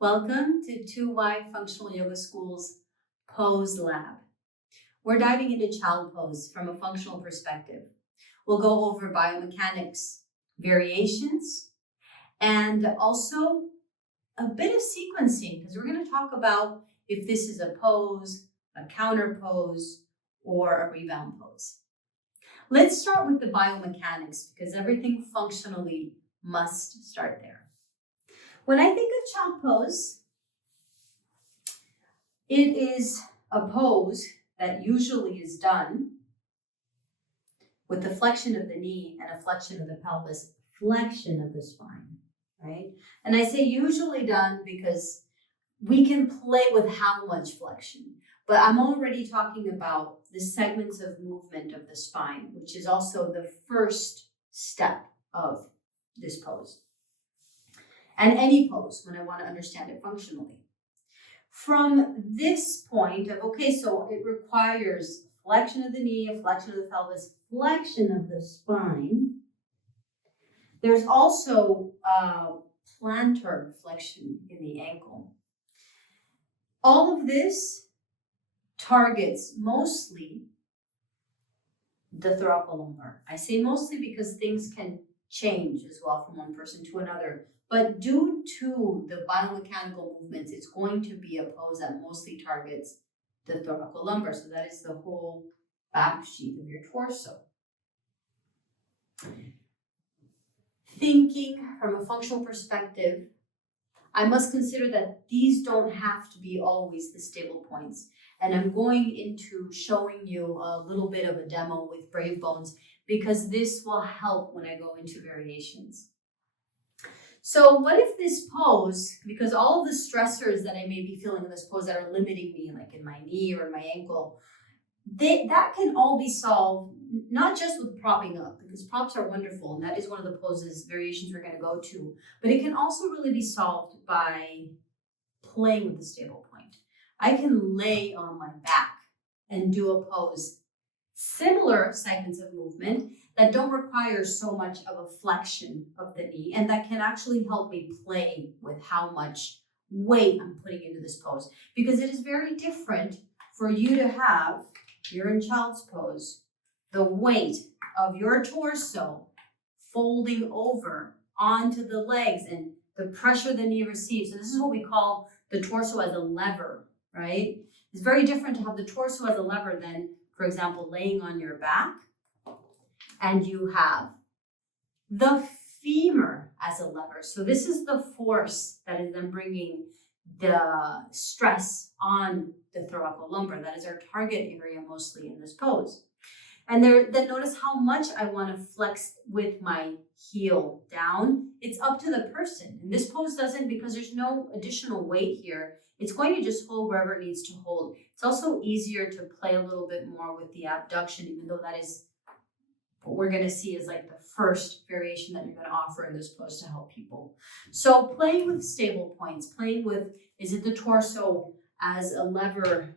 Welcome to 2Y Functional Yoga School's Pose Lab. We're diving into child pose from a functional perspective. We'll go over biomechanics, variations, and also a bit of sequencing, because we're going to talk about if this is a pose, a counterpose, or a rebound pose. Let's start with the biomechanics, because everything functionally must start there. When I think of child pose, it is a pose that usually is done with the flexion of the knee and a flexion of the pelvis, flexion of the spine, right? And I say usually done because we can play with how much flexion, but I'm already talking about the segments of movement of the spine, which is also the first step of this pose. And any pose when I want to understand it functionally. From this point of, okay, so it requires flexion of the knee, a flexion of the pelvis, flexion of the spine. There's also plantar flexion in the ankle. All of this targets mostly the thoracolumbar. I say mostly because things can change as well from one person to another. But due to the biomechanical movements, it's going to be a pose that mostly targets the thoracolumbar. So that is the whole back sheath of your torso. Thinking from a functional perspective, I must consider that these don't have to be always the stable points. And I'm going into showing you a little bit of a demo with Brave Bones because this will help when I go into variations. So what if this pose, because all of the stressors that I may be feeling in this pose that are limiting me, like in my knee or in my ankle, that can all be solved, not just with propping up, because props are wonderful, and that is one of the poses, variations we're going to go to, but it can also really be solved by playing with the stable point. I can lay on my back and do a pose, similar segments of movement that don't require so much of a flexion of the knee, and that can actually help me play with how much weight I'm putting into this pose, because it is very different for you to have, you're in child's pose, the weight of your torso folding over onto the legs and the pressure the knee receives. So this is what we call the torso as a lever, right? It's very different to have the torso as a lever than, for example, laying on your back and you have the femur as a lever. So this is the force that is then bringing the stress on the thoracolumbar. That is our target area mostly in this pose. And then notice how much I want to flex with my heel down. It's up to the person. And this pose doesn't, because there's no additional weight here, it's going to just hold wherever it needs to hold. It's also easier to play a little bit more with the abduction, even though that is what we're going to see is like the first variation that you're going to offer in this pose to help people. So playing with stable points, playing with, is it the torso as a lever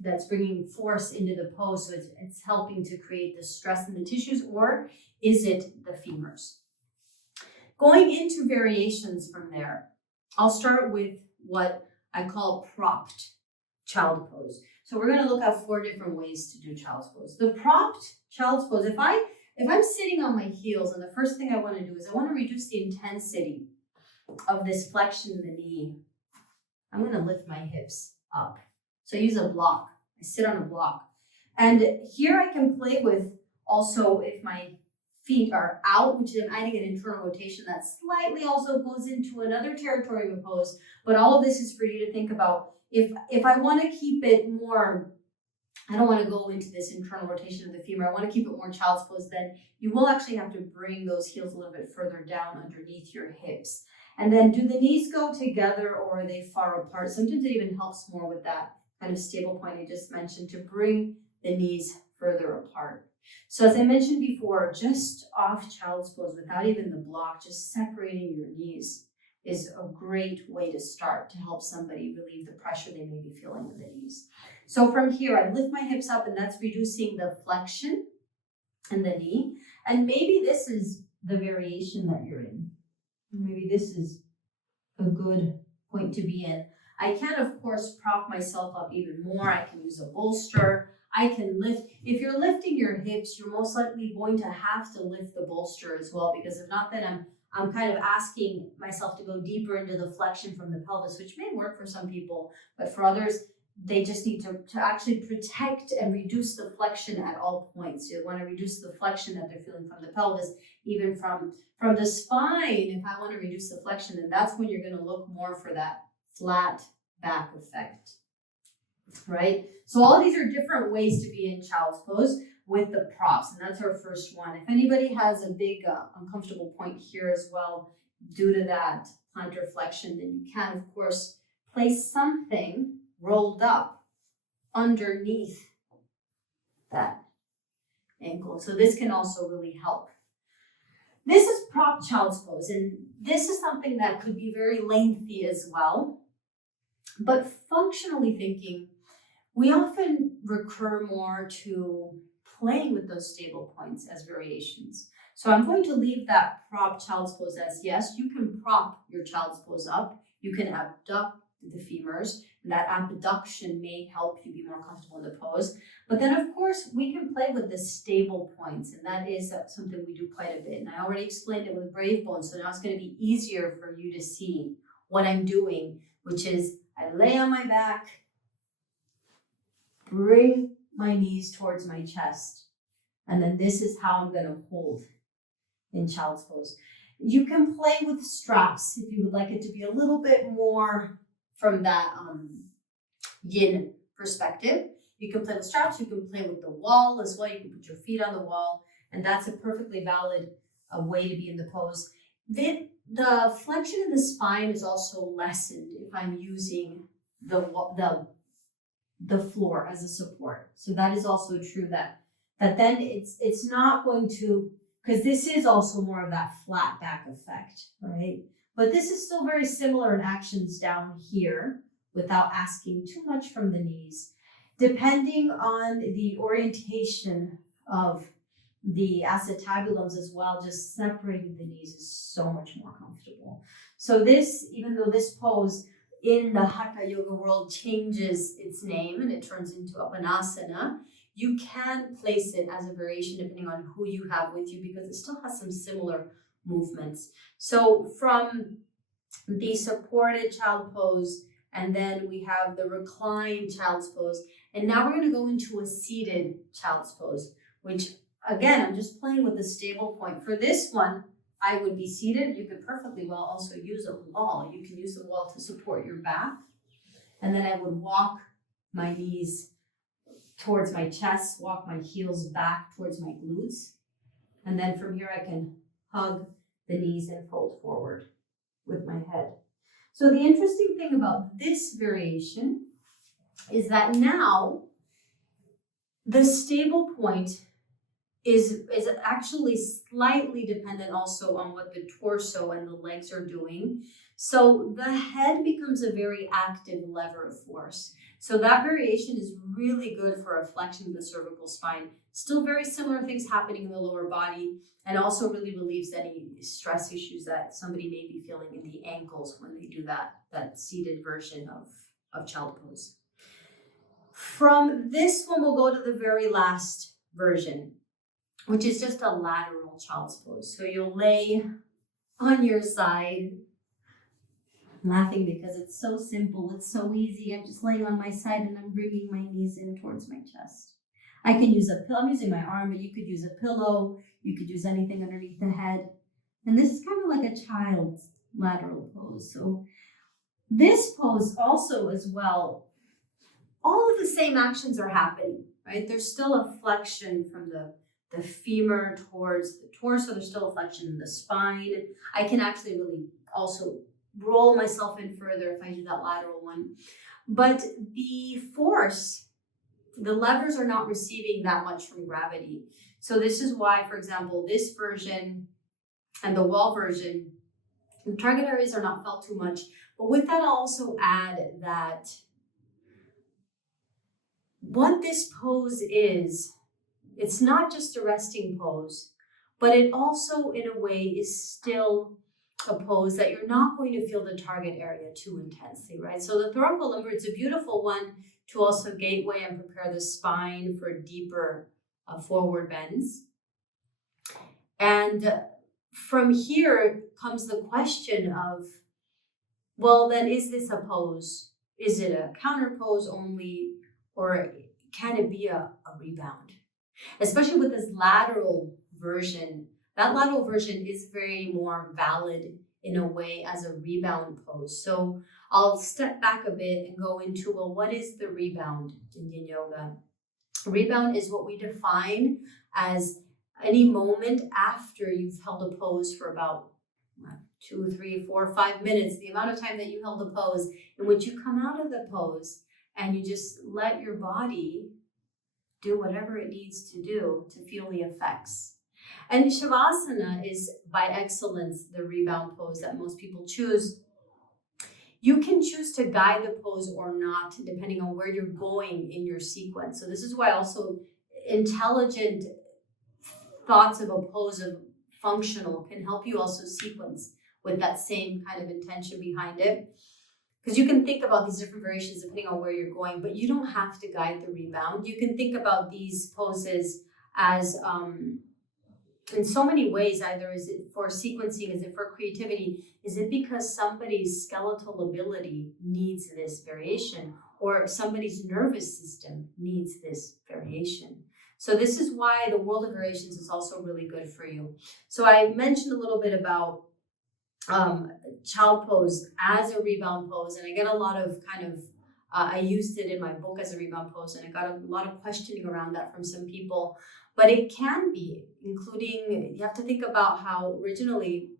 that's bringing force into the pose, so it's helping to create the stress in the tissues, or is it the femurs? Going into variations from there, I'll start with what I call propped child pose. So we're going to look at 4 different ways to do child's pose. The propped child's pose, if I'm sitting on my heels, and the first thing I want to do is I want to reduce the intensity of this flexion in the knee. I'm going to lift my hips up. So I use a block. I sit on a block. And here I can play with also if my feet are out, which is I'm adding an internal rotation that slightly also goes into another territory of a pose. But all of this is for you to think about. If I want to keep it more, I don't want to go into this internal rotation of the femur, I want to keep it more child's pose, then you will actually have to bring those heels a little bit further down underneath your hips. And then do the knees go together or are they far apart? Sometimes it even helps more with that kind of stable point I just mentioned to bring the knees further apart. So as I mentioned before, just off child's pose without even the block, just separating your knees is a great way to start to help somebody relieve the pressure they may be feeling with the knees. So from here, I lift my hips up, and that's reducing the flexion in the knee. And maybe this is the variation that you're in. Maybe this is a good point to be in. I can, of course, prop myself up even more. I can use a bolster. I can lift. If you're lifting your hips, you're most likely going to have to lift the bolster as well, because if not, then I'm kind of asking myself to go deeper into the flexion from the pelvis, which may work for some people, but for others, they just need to actually protect and reduce the flexion at all points. You want to reduce the flexion that they're feeling from the pelvis, even from the spine. If I want to reduce the flexion, then that's when you're going to look more for that flat back effect, right? So all these are different ways to be in child's pose with the props, and that's our first one. If anybody has a big uncomfortable point here as well due to that plantar flexion, then you can, of course, place something rolled up underneath that ankle. So this can also really help. This is prop child's pose, and this is something that could be very lengthy as well. But functionally thinking, we often recur more to playing with those stable points as variations. So I'm going to leave that prop child's pose as, yes, you can prop your child's pose up. You can abduct the femurs, and that abduction may help you be more comfortable in the pose. But then, of course, we can play with the stable points, and that is something we do quite a bit. And I already explained it with brave bones, so now it's going to be easier for you to see what I'm doing, which is I lay on my back, bring my knees towards my chest, and then this is how I'm going to hold in child's pose. You can play with straps if you would like it to be a little bit more from that yin perspective. You can play with straps, you can play with the wall as well. You can put your feet on the wall, and that's a perfectly valid way to be in the pose. The flexion in the spine is also lessened if I'm using the floor as a support. So that is also true that then it's not going to, because this is also more of that flat back effect, right? But this is still very similar in actions down here without asking too much from the knees. Depending on the orientation of the acetabulums as well, just separating the knees is so much more comfortable. So this, even though this pose in the Hatha Yoga world changes its name and it turns into Apanasana, you can place it as a variation depending on who you have with you, because it still has some similar movements. So from the supported child pose, and then we have the reclined child's pose, and now we're going to go into a seated child's pose, which again, I'm just playing with the stable point. For this one, I would be seated. You could perfectly well also use a wall. You can use the wall to support your back, and then I would walk my knees towards my chest, walk my heels back towards my glutes, and then from here I can hug the knees and fold forward with my head. So the interesting thing about this variation is that now the stable point is actually slightly dependent also on what the torso and the legs are doing. So the head becomes a very active lever of force. So that variation is really good for a flexion of the cervical spine. Still very similar things happening in the lower body, and also really relieves any stress issues that somebody may be feeling in the ankles when they do that seated version of child pose. From this one, we'll go to the very last version, which is just a lateral child's pose. So you'll lay on your side. I'm laughing because it's so simple, it's so easy. I'm just laying on my side and I'm bringing my knees in towards my chest. I can use a pillow. I'm using my arm, but you could use a pillow. You could use anything underneath the head. And this is kind of like a child's lateral pose. So this pose also as well, all of the same actions are happening, right? There's still a flexion from the femur towards the torso. There's still a flexion in the spine. I can actually really also roll myself in further if I do that lateral one. But the force, the levers are not receiving that much from gravity. So this is why, for example, this version and the wall version, the target areas are not felt too much. But with that, I'll also add that what this pose is, it's not just a resting pose, but it also, in a way, is still a pose that you're not going to feel the target area too intensely, right? So the thoracolimber, it's a beautiful one to also gateway and prepare the spine for deeper forward bends. And from here comes the question of, well, then is this a pose? Is it a counterpose only, or can it be a rebound? Especially with this lateral version. That lateral version is very more valid in a way as a rebound pose. So I'll step back a bit and go into, well, what is the rebound in yin yoga? Rebound is what we define as any moment after you've held a pose for about 2, 3, 4, 5 minutes, the amount of time that you held a pose, in which you come out of the pose and you just let your body do whatever it needs to do to feel the effects. And Shavasana is by excellence the rebound pose that most people choose. You can choose to guide the pose or not, depending on where you're going in your sequence. So this is why also intelligent thoughts of a pose of functional can help you also sequence with that same kind of intention behind it. Because you can think about these different variations depending on where you're going, but you don't have to guide the rebound. You can think about these poses as in so many ways. Either is it for sequencing, is it for creativity, is it because somebody's skeletal ability needs this variation, or somebody's nervous system needs this variation. So this is why the world of variations is also really good for you. So I mentioned a little bit about child pose as a rebound pose, and I get a lot of I used it in my book as a rebound pose, and I got a lot of questioning around that from some people. But it can be, including, you have to think about how originally,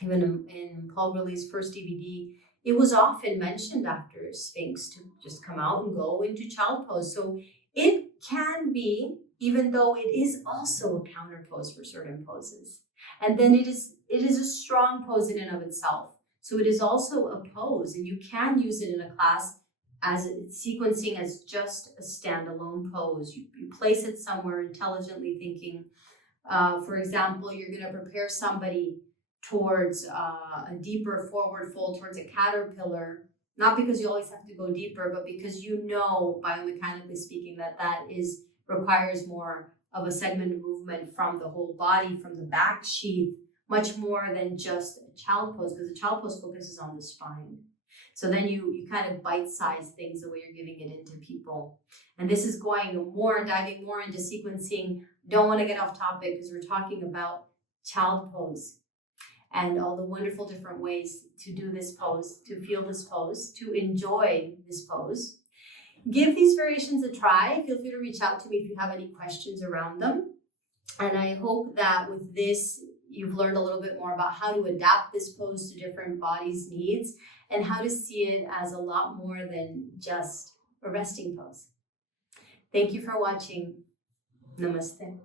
even in Paul Gurley's first DVD, it was often mentioned after Sphinx to just come out and go into child pose. So it can be, even though it is also a counter pose for certain poses. And then it is a strong pose in and of itself. So it is also a pose, and you can use it in a class as sequencing as just a standalone pose. You place it somewhere intelligently thinking, for example, you're going to prepare somebody towards a deeper forward fold, towards a caterpillar, not because you always have to go deeper, but because you know, biomechanically speaking, that requires more of a segmented movement from the whole body, from the back sheath, much more than just a child pose, because a child pose focuses on the spine. So then you kind of bite-size things the way you're giving it into people. And this is going more, diving more into sequencing. Don't want to get off topic because we're talking about child pose and all the wonderful different ways to do this pose, to feel this pose, to enjoy this pose. Give these variations a try. Feel free to reach out to me if you have any questions around them. And I hope that with this, you've learned a little bit more about how to adapt this pose to different bodies' needs and how to see it as a lot more than just a resting pose. Thank you for watching. Namaste.